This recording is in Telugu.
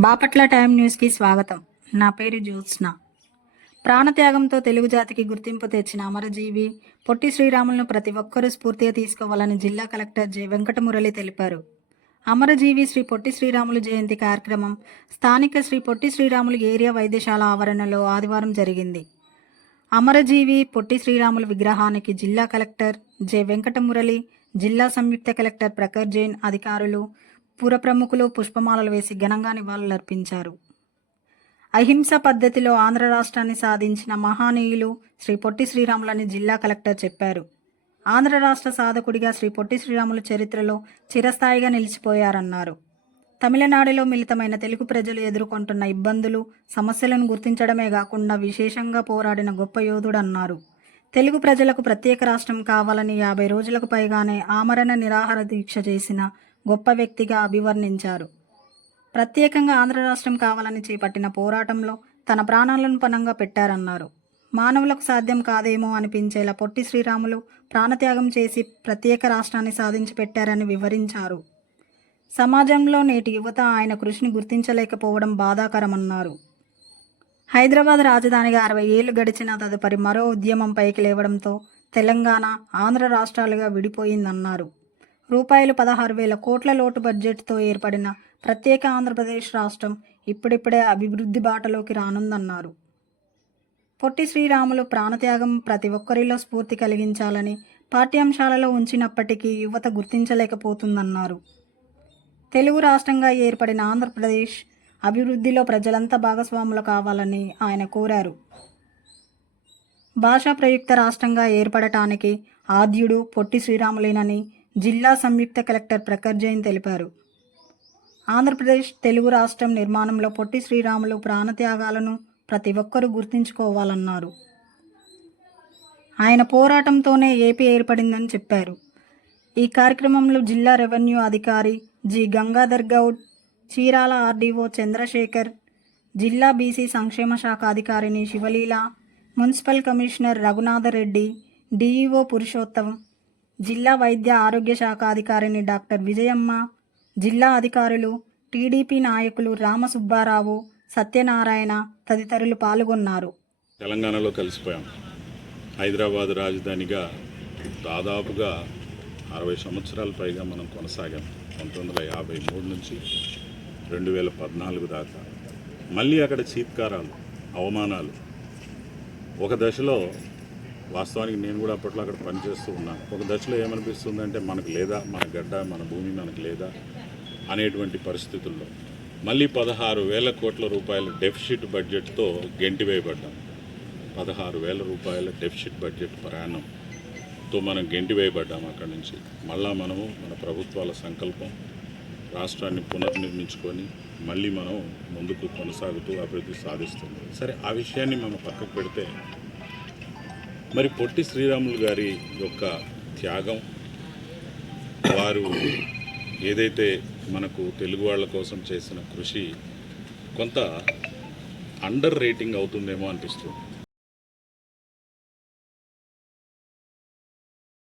బాపట్ల టైమ్ న్యూస్కి స్వాగతం. నా పేరు జ్యోత్స్న. ప్రాణత్యాగంతో తెలుగు జాతికి గుర్తింపు తెచ్చిన అమరజీవి పొట్టి శ్రీరాములను ప్రతి ఒక్కరూ స్ఫూర్తిగా తీసుకోవాలని జిల్లా కలెక్టర్ జె. వెంకటమురళి తెలిపారు. అమరజీవి శ్రీ పొట్టి శ్రీరాములు జయంతి కార్యక్రమం స్థానిక శ్రీ పొట్టి శ్రీరాములు ఏరియా వైద్యశాల ఆవరణలో ఆదివారం జరిగింది. అమరజీవి పొట్టి శ్రీరాములు విగ్రహానికి జిల్లా కలెక్టర్ జె. వెంకటమురళి జిల్లా సంయుక్త కలెక్టర్ ప్రఖర్ జైన్ అధికారులు పుర ప్రముఖులు పుష్పమాలలు వేసి ఘనంగా నివాళులర్పించారు. అహింస పద్ధతిలో ఆంధ్ర రాష్ట్రాన్ని సాధించిన మహానీయులు శ్రీ పొట్టి శ్రీరాములని జిల్లా కలెక్టర్ చెప్పారు. ఆంధ్ర రాష్ట్ర సాధకుడిగా శ్రీ పొట్టి శ్రీరాములు చరిత్రలో చిరస్థాయిగా నిలిచిపోయారన్నారు. తమిళనాడులో మిళితమైన తెలుగు ప్రజలు ఎదుర్కొంటున్న ఇబ్బందులు సమస్యలను గుర్తించడమే కాకుండా విశేషంగా పోరాడిన గొప్ప యోధుడన్నారు. తెలుగు ప్రజలకు ప్రత్యేక రాష్ట్రం కావాలని యాభై రోజులకు పైగానే ఆమరణ నిరాహార దీక్ష చేసిన గొప్ప వ్యక్తిగా అభివర్ణించారు. ప్రత్యేకంగా ఆంధ్ర రాష్ట్రం కావాలని చేపట్టిన పోరాటంలో తన ప్రాణాలను పణంగా పెట్టారన్నారు. మానవులకు సాధ్యం కాదేమో అనిపించేలా పొట్టి శ్రీరాములు ప్రాణత్యాగం చేసి ప్రత్యేక రాష్ట్రాన్ని సాధించి పెట్టారని వివరించారు. సమాజంలో నేటి యువత ఆయన కృషిని గుర్తించలేకపోవడం బాధాకరమన్నారు. హైదరాబాద్ రాజధానిగా అరవై ఏళ్ళు గడిచిన తదుపరి మరో ఉద్యమం పైకి లేవడంతో తెలంగాణ ఆంధ్ర రాష్ట్రాలుగా విడిపోయిందన్నారు. రూపాయలు పదహారు వేల కోట్ల లోటు బడ్జెట్తో ఏర్పడిన ప్రత్యేక ఆంధ్రప్రదేశ్ రాష్ట్రం ఇప్పుడిప్పుడే అభివృద్ధి బాటలోకి రానుందన్నారు. పొట్టి శ్రీరాములు ప్రాణత్యాగం ప్రతి ఒక్కరిలో స్ఫూర్తి కలిగించాలని పాఠ్యాంశాలలో ఉంచినప్పటికీ యువత గుర్తించలేకపోతుందన్నారు. తెలుగు రాష్ట్రంగా ఏర్పడిన ఆంధ్రప్రదేశ్ అభివృద్ధిలో ప్రజలంతా భాగస్వాములు కావాలని ఆయన కోరారు. భాషా ప్రయుక్త రాష్ట్రంగా ఏర్పడటానికి ఆద్యుడు పొట్టి శ్రీరాములేనని జిల్లా సంయుక్త కలెక్టర్ ప్రఖర్ జైన్ తెలిపారు. ఆంధ్రప్రదేశ్ తెలుగు రాష్ట్రం నిర్మాణంలో పొట్టి శ్రీరాములు ప్రాణత్యాగాలను ప్రతి ఒక్కరూ గుర్తుంచుకోవాలన్నారు. ఆయన పోరాటంతోనే ఏపీ ఏర్పడిందని చెప్పారు. ఈ కార్యక్రమంలో జిల్లా రెవెన్యూ అధికారి జి. గంగాధర్ గౌడ్ చీరాల ఆర్డీఓ చంద్రశేఖర్ జిల్లా బీసీ సంక్షేమ శాఖ అధికారిని Sivaleela municipal commissioner Raghunatha Reddy DEO Purushottam జిల్లా వైద్య ఆరోగ్య శాఖ అధికారిని డాక్టర్ విజయమ్మ జిల్లా అధికారులు టీడీపీ నాయకులు రామసుబ్బారావు సత్యనారాయణ తదితరులు పాల్గొన్నారు. తెలంగాణలో కలిసిపోయాం. హైదరాబాద్ రాజధానిగా దాదాపుగా అరవై సంవత్సరాల పైగా మనం కొనసాగాం. పంతొమ్మిది వందల యాభై మూడు నుంచి రెండు వేల పద్నాలుగు దాకా. మళ్ళీ అక్కడ చీత్కారాలు అవమానాలు. ఒక దశలో వాస్తవానికి నేను కూడా అప్పట్లో అక్కడ పనిచేస్తూ ఉన్నాను. ఒక దశలో ఏమనిపిస్తుందంటే మనకు లేదా మన గడ్డ మన భూమి మనకు లేదా అనేటువంటి పరిస్థితుల్లో మళ్ళీ పదహారు వేల కోట్ల రూపాయల డెఫిషిట్ బడ్జెట్తో గెంటివేయబడ్డాం. పదహారు వేల రూపాయల డెఫిషిట్ బడ్జెట్ ప్రయాణంతో మనం గెంటివేయబడ్డాం అక్కడి నుంచి. మళ్ళా మనము మన ప్రభుత్వాల సంకల్పం రాష్ట్రాన్ని పునర్నిర్మించుకొని మళ్ళీ మనం ముందుకు కొనసాగుతూ అభివృద్ధి సాధిస్తుంది సరే ఆ విషయాన్ని మనం పక్కకు పెడితే మరి పొట్టి శ్రీరాములు గారి యొక్క త్యాగం వారు ఏదైతే మనకు తెలుగు వాళ్ళ కోసం చేసిన కృషి కొంత అండర్ రేటింగ్ అవుతుందేమో అనిపిస్తుంది.